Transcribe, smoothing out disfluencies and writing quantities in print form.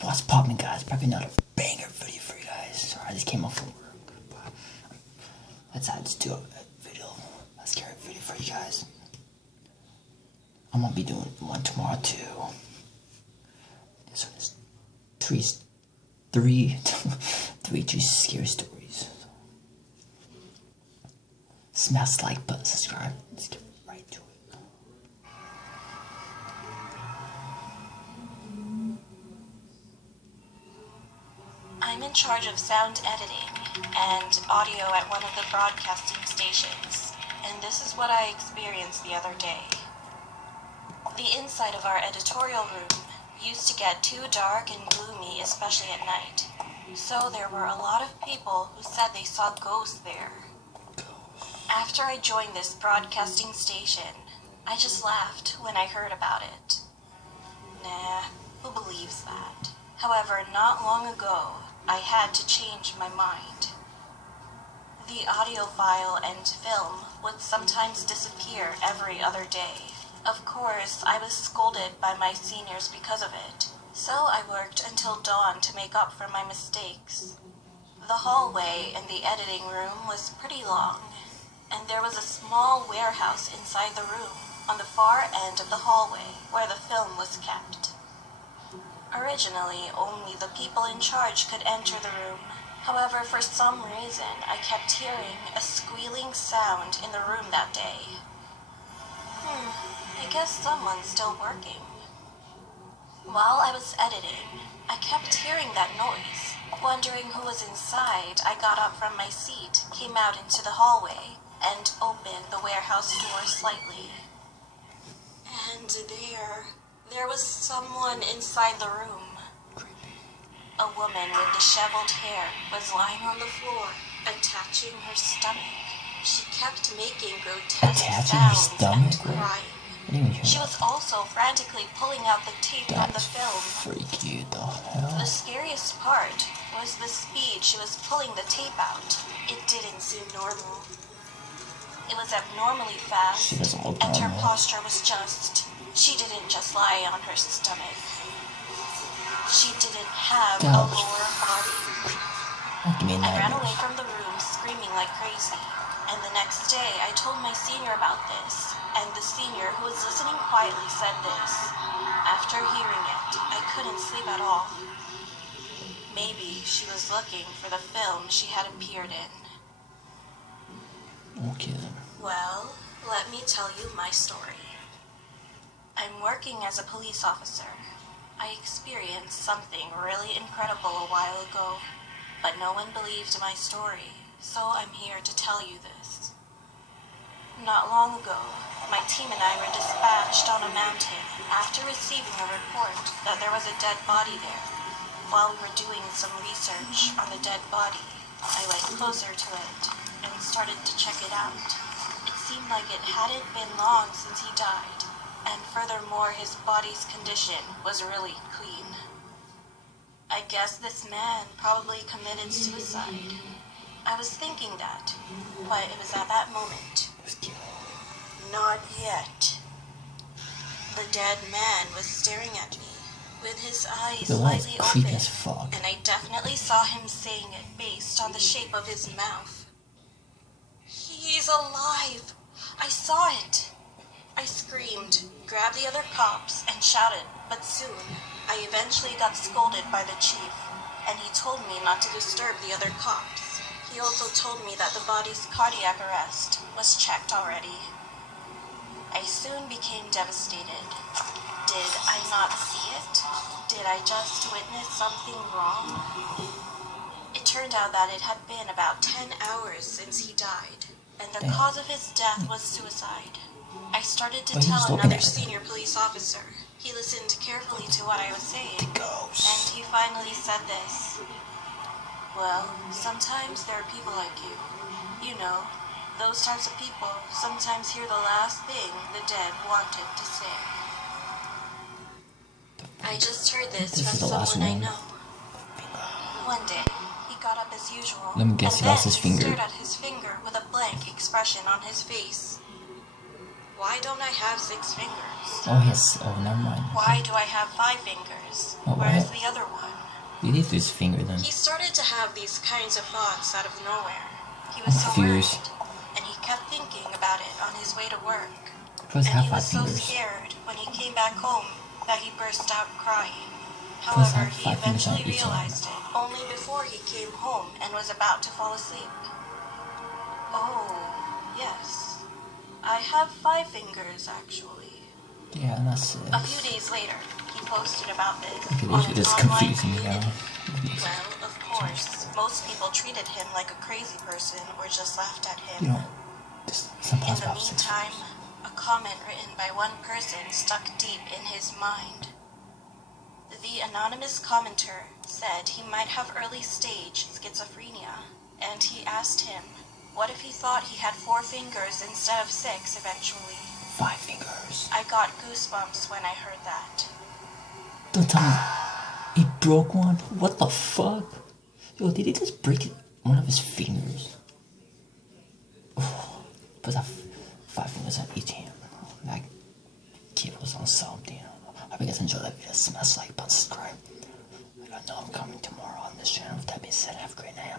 What's poppin', guys? Probably not a banger video for you guys. Sorry, I just came off from work. But let's do a video. Let's get a video for you guys. I'm gonna be doing one tomorrow too. This one is three scary stories. Smash the like button, subscribe. Let's get right to it. I'm in charge of sound editing and audio at one of the broadcasting stations, and this is what I experienced the other day. The inside of our editorial room used to get too dark and gloomy, especially at night. So there were a lot of people who said they saw ghosts there. After I joined this broadcasting station, I just laughed when I heard about it. Nah, who believes that? However, not long ago, I had to change my mind. The audio file and film would sometimes disappear every other day. Of course, I was scolded by my seniors because of it, so I worked until dawn to make up for my mistakes. The hallway in the editing room was pretty long, and there was a small warehouse inside the room on the far end of the hallway where the film was kept. Originally, only the people in charge could enter the room. However, for some reason, I kept hearing a squealing sound in the room that day. I guess someone's still working. While I was editing, I kept hearing that noise. Wondering who was inside, I got up from my seat, came out into the hallway, and opened the warehouse door slightly. And there was someone inside the room. A woman with disheveled hair was lying on the floor, attaching her stomach. She kept making grotesque sounds and crying. She was also frantically pulling out the tape from the film. Freaky, the hell? The scariest part was the speed she was pulling the tape out. It didn't seem normal. It was abnormally fast, and her posture was she didn't just lie on her stomach. She didn't have a lower body. I ran away from the room screaming like crazy, and the next day I told my senior about this, and the senior who was listening quietly said this. After hearing it, I couldn't sleep at all. Maybe she was looking for the film she had appeared in. Okay then. Well, let me tell you my story. I'm working as a police officer. I experienced something really incredible a while ago, but no one believed my story, so I'm here to tell you this. Not long ago, my team and I were dispatched on a mountain after receiving a report that there was a dead body there. While we were doing some research on the dead body, I went closer to it and started to check it out. It seemed like it hadn't been long since he died, and furthermore his body's condition was really clean. I guess this man probably committed suicide. I was thinking that, but it was at that moment. Not yet. The dead man was staring at me, with his eyes slightly open, and I definitely saw him saying it based on the shape of his mouth. He's alive! I saw it! I screamed, grabbed the other cops, and shouted, but soon, I eventually got scolded by the chief, and he told me not to disturb the other cops. He also told me that the body's cardiac arrest was checked already. I soon became devastated. Did I not see it? Did I just witness something wrong? It turned out that it had been about 10 hours since he died, and the cause of his death was suicide. I started to tell another senior police officer. He listened carefully to what I was saying, and he finally said this. Well, sometimes there are people like you. You know, those types of people sometimes hear the last thing the dead wanted to say. I just heard this from someone I know. One day, he got up as usual, Let me guess, he lost his finger. stared at his finger with a blank expression on his face. Why don't I have 6 fingers? Oh, yes. Oh, never mind. Why do I have 5 fingers? Oh, Where's what? the other one? You need this finger then. He started to have these kinds of thoughts out of nowhere. He I'm was so confused. worried, and he kept thinking about it on his way to work. Does And have he 5 was so fingers. scared when he came back home that he burst out crying. Does However, have he 5 fingers on eventually each hand. realized it only before he came home and was about to fall asleep. Oh, yes. I have 5 fingers, actually. Yeah, and that's it. A few days later, he posted about this Okay, on this an is online confusing me community. now. Well, of course, most people treated him like a crazy person or just laughed at him. You know, this is impossible. In the meantime, a comment written by one person stuck deep in his mind. The anonymous commenter said he might have early-stage schizophrenia, and he asked him, what if he thought he had 4 fingers instead of 6 eventually? 5 fingers. I got goosebumps when I heard that. Don't tell me he broke one. What the fuck? Yo, did he just break one of his fingers? Oh, but that 5 fingers on each hand. That kid was on something. I hope you guys enjoyed that video. Smash like button, subscribe. I don't know I'm coming tomorrow on this channel. With that being said, have a great night.